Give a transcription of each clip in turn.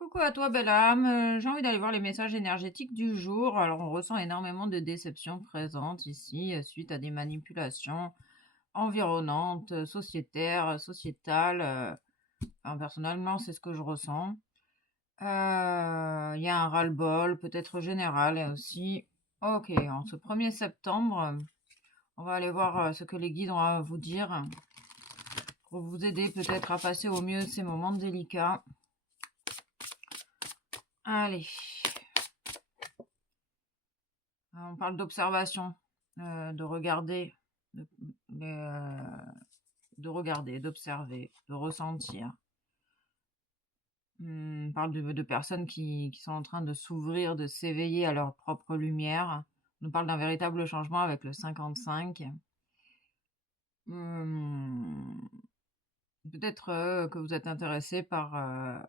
Coucou à toi, belle âme. J'ai envie d'aller voir les messages énergétiques du jour. Alors, on ressent énormément de déceptions présentes ici, suite à des manipulations environnantes, sociétales. Enfin, personnellement, c'est ce que je ressens. Il y a un ras-le-bol, peut-être général, et aussi. Ok, en ce 1er septembre, on va aller voir ce que les guides ont à vous dire pour vous aider peut-être à passer au mieux ces moments délicats. Allez. On parle d'observation, de regarder, de, euh, de regarder, d'observer, de ressentir. On parle de personnes qui sont en train de s'ouvrir, de s'éveiller à leur propre lumière. On nous parle d'un véritable changement avec le 55. Hum, Peut-être que vous êtes intéressé par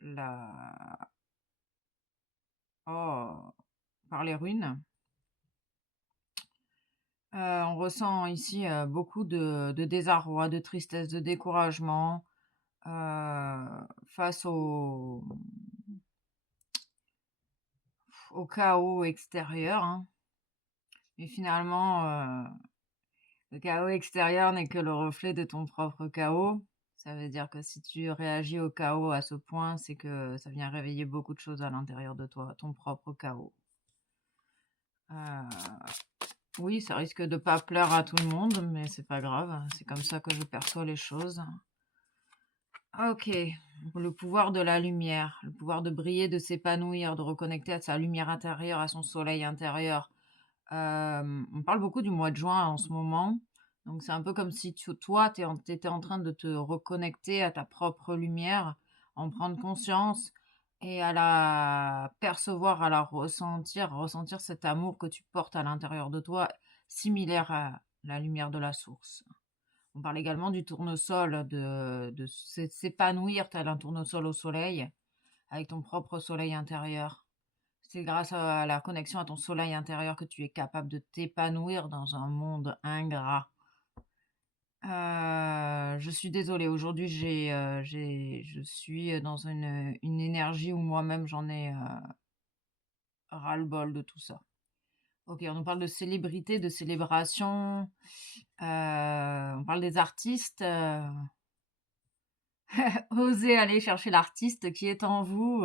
la... Oh, par les runes. On ressent ici beaucoup de désarroi, de tristesse, de découragement face au chaos extérieur, hein. Mais finalement, le chaos extérieur n'est que le reflet de ton propre chaos. Ça veut dire que si tu réagis au chaos à ce point, c'est que ça vient réveiller beaucoup de choses à l'intérieur de toi, ton propre chaos. Oui, ça risque de pas plaire à tout le monde, mais c'est pas grave. C'est comme ça que je perçois les choses. Ok, le pouvoir de la lumière, le pouvoir de briller, de s'épanouir, de reconnecter à sa lumière intérieure, à son soleil intérieur. On parle beaucoup du mois de juin en ce moment. Donc c'est un peu comme si toi, tu étais en train de te reconnecter à ta propre lumière, en prendre conscience et à la percevoir, à la ressentir cet amour que tu portes à l'intérieur de toi, similaire à la lumière de la source. On parle également du tournesol, de s'épanouir tel un tournesol au soleil, avec ton propre soleil intérieur. C'est grâce à la connexion à ton soleil intérieur que tu es capable de t'épanouir dans un monde ingrat. Je suis désolée, aujourd'hui je suis dans une énergie où moi-même j'en ai ras-le-bol de tout ça. Ok, on nous parle de célébrité, de célébration, on parle des artistes. Osez aller chercher l'artiste qui est en vous,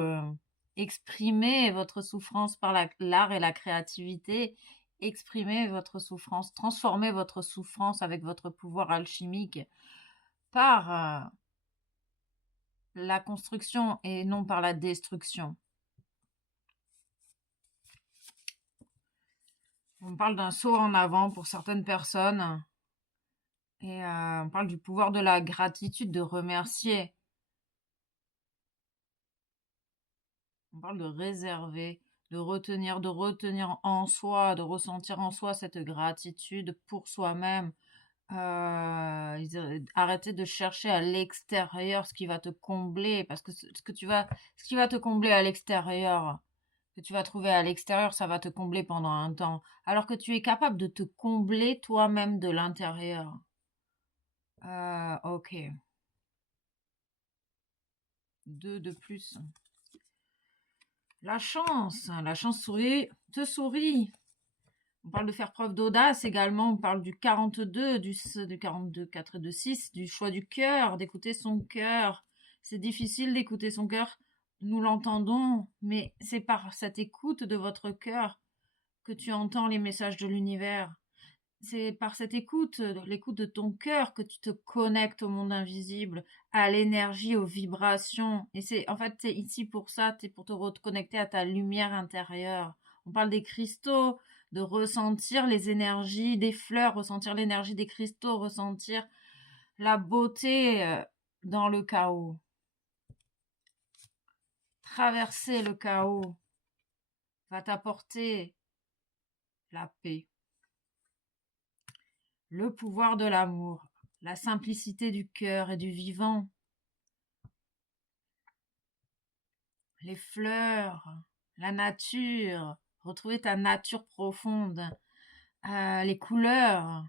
exprimez votre souffrance par l'art et la créativité, exprimez votre souffrance, transformez votre souffrance avec votre pouvoir alchimique par la construction et non par la destruction. On parle d'un saut en avant pour certaines personnes et on parle du pouvoir de la gratitude, de remercier. On parle de réserver, de retenir en soi, de ressentir en soi cette gratitude pour soi-même. Arrêter de chercher à l'extérieur ce qui va te combler, parce que ce qui va te combler à l'extérieur, que tu vas trouver à l'extérieur, ça va te combler pendant un temps, alors que tu es capable de te combler toi-même de l'intérieur. Ok. Deux de plus. La chance sourit, te sourit. On parle de faire preuve d'audace également. On parle du 42, du 42, 4 et 2, 6, du choix du cœur, d'écouter son cœur. C'est difficile d'écouter son cœur. Nous l'entendons, mais c'est par cette écoute de votre cœur que tu entends les messages de l'univers. C'est par cette écoute, l'écoute de ton cœur, que tu te connectes au monde invisible, à l'énergie, aux vibrations. Et en fait, t'es ici pour ça, t'es pour te reconnecter à ta lumière intérieure. On parle des cristaux, de ressentir les énergies des fleurs, ressentir l'énergie des cristaux, ressentir la beauté dans le chaos. Traverser le chaos va t'apporter la paix, le pouvoir de l'amour, la simplicité du cœur et du vivant, les fleurs, la nature, retrouver ta nature profonde, les couleurs,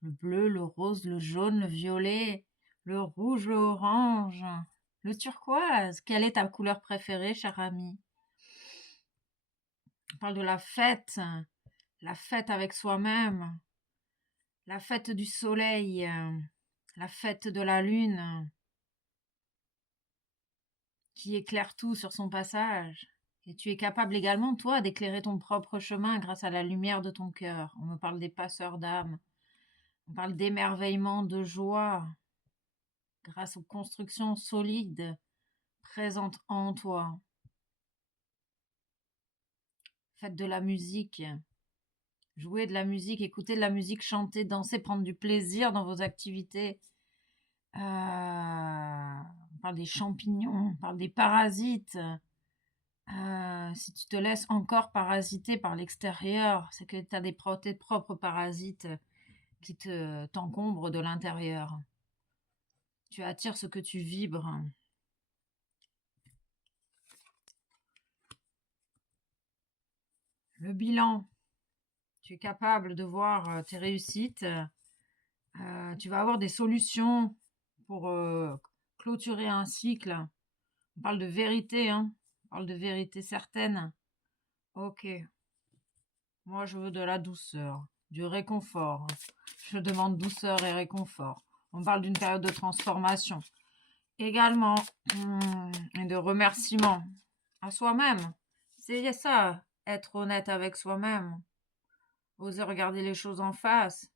le bleu, le rose, le jaune, le violet, le rouge, le orange, Le turquoise, quelle est ta couleur préférée, cher ami? On parle de la fête avec soi-même, la fête du soleil, la fête de la lune, qui éclaire tout sur son passage. Et tu es capable également, toi, d'éclairer ton propre chemin grâce à la lumière de ton cœur. On me parle des passeurs d'âme, on parle d'émerveillement, de joie, grâce aux constructions solides présentes en toi. Faites de la musique, jouez de la musique, écoutez de la musique, chantez, dansez, prendre du plaisir dans vos activités. On parle des champignons, on parle des parasites. Si tu te laisses encore parasiter par l'extérieur, c'est que tu as tes propres parasites qui t'encombrent de l'intérieur. Tu attires ce que tu vibres. Le bilan, tu es capable de voir tes réussites. Tu vas avoir des solutions pour clôturer un cycle. On parle de vérité, hein. On parle de vérité certaine. Ok. Moi, je veux de la douceur, du réconfort. Je demande douceur et réconfort. On parle d'une période de transformation. Également, et de remerciement à soi-même. C'est ça, être honnête avec soi-même. Oser regarder les choses en face.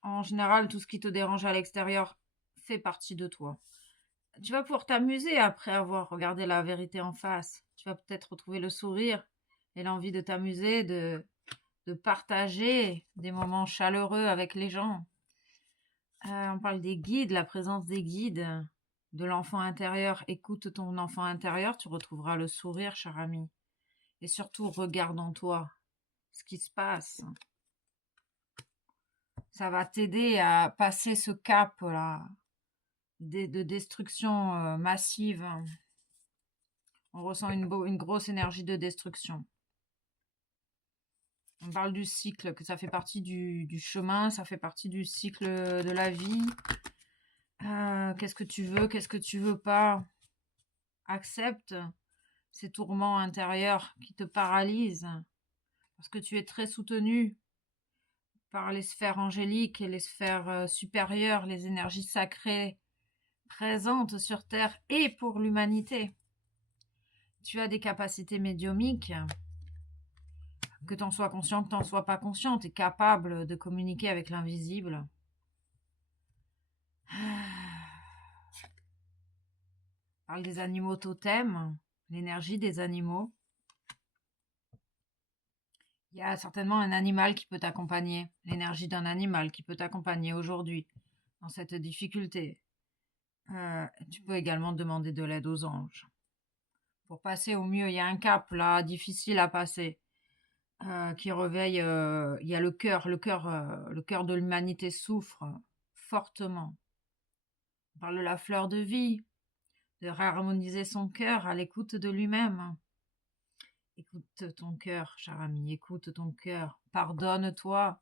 En général, tout ce qui te dérange à l'extérieur fait partie de toi. Tu vas pouvoir t'amuser après avoir regardé la vérité en face. Tu vas peut-être retrouver le sourire et l'envie de t'amuser, de partager des moments chaleureux avec les gens. On parle des guides, la présence des guides, de l'enfant intérieur. Écoute ton enfant intérieur, tu retrouveras le sourire, cher ami. Et surtout, regarde en toi ce qui se passe. Ça va t'aider à passer ce cap-là de destruction massive. On ressent une grosse énergie de destruction. On parle du cycle, que ça fait partie du chemin, ça fait partie du cycle de la vie. Qu'est-ce que tu veux, qu'est-ce que tu veux pas. Accepte ces tourments intérieurs qui te paralysent, parce que tu es très soutenu par les sphères angéliques et les sphères supérieures, les énergies sacrées présentes sur Terre et pour l'humanité. Tu as des capacités médiumiques, que tu en sois conscient, que tu n'en sois pas conscient, tu es capable de communiquer avec l'invisible. Parle des animaux totems, l'énergie des animaux. Il y a certainement un animal qui peut t'accompagner, l'énergie d'un animal qui peut t'accompagner aujourd'hui dans cette difficulté. Tu peux également demander de l'aide aux anges. Pour passer au mieux, il y a un cap là, difficile à passer, qui réveille, il y a le cœur de l'humanité souffre fortement. On parle de la fleur de vie, de réharmoniser son cœur à l'écoute de lui-même. Écoute ton cœur, cher ami, écoute ton cœur. Pardonne-toi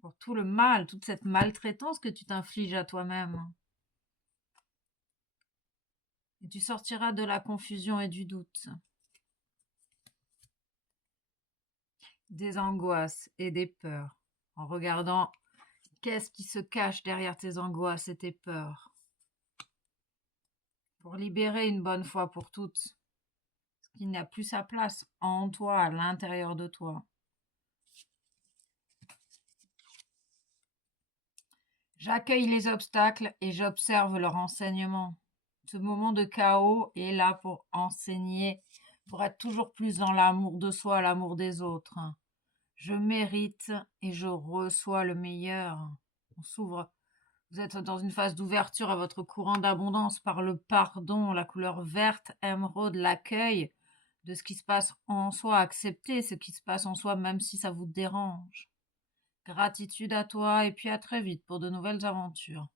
pour tout le mal, toute cette maltraitance que tu t'infliges à toi-même. Et tu sortiras de la confusion et du doute, des angoisses et des peurs, en regardant qu'est-ce qui se cache derrière tes angoisses et tes peurs, pour libérer une bonne fois pour toutes ce qui n'a plus sa place en toi, à l'intérieur de toi. J'accueille les obstacles et j'observe leur enseignement. Ce moment de chaos est là pour enseigner, pour être toujours plus dans l'amour de soi, l'amour des autres. Je mérite et je reçois le meilleur. On s'ouvre. Vous êtes dans une phase d'ouverture à votre courant d'abondance par le pardon, la couleur verte, émeraude, l'accueil de ce qui se passe en soi, accepter ce qui se passe en soi même si ça vous dérange. Gratitude à toi et puis à très vite pour de nouvelles aventures.